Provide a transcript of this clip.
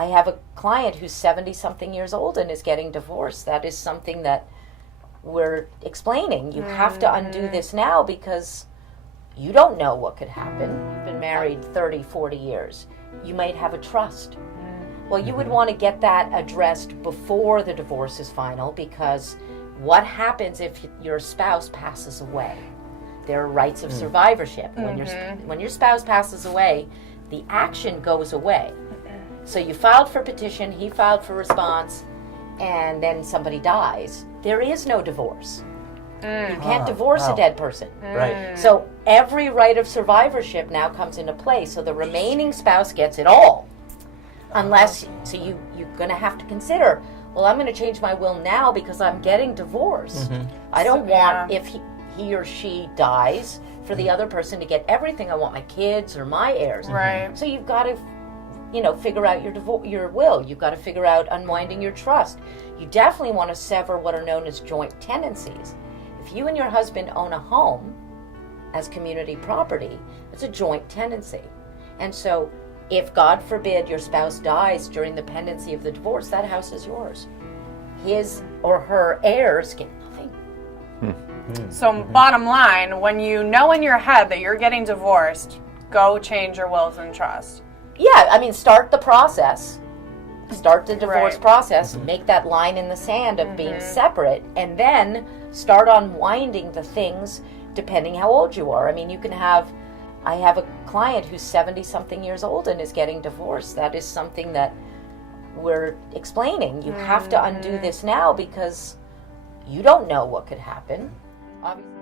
I have a client who's 70-something years old and is getting divorced. That is something that we're explaining. You have to undo this now because you don't know what could happen. You've been married 30, 40 years. You might have a trust. Well, you would want to get that addressed before the divorce is final, because what happens if your spouse passes away? There are rights of survivorship. When your spouse passes away, the action goes away. So you filed for petition, he filed for response, and then somebody dies. There is no divorce. You can't divorce a dead person. Right. So every right of survivorship now comes into play. So the remaining spouse gets it all. Unless, so you're going to have to consider, well, I'm going to change my will now because I'm getting divorced. I don't want, if he or she dies, for the other person to get everything. I want my kids or my heirs. Right. So you've got to, figure out your will. You've got to figure out unwinding your trust. You definitely want to sever what are known as joint tenancies. If you and your husband own a home as community property, it's a joint tenancy. And so if, God forbid, your spouse dies during the pendency of the divorce, that house is yours. His or her heirs get nothing. So bottom line, when you know in your head that you're getting divorced, go change your wills and trust. Yeah, I mean, start the process. Start the divorce process. Make that line in the sand of being separate, and then start unwinding the things depending how old you are. I mean, I have a client who's 70-something years old and is getting divorced. That is something that we're explaining. You have to undo this now because you don't know what could happen. Obviously.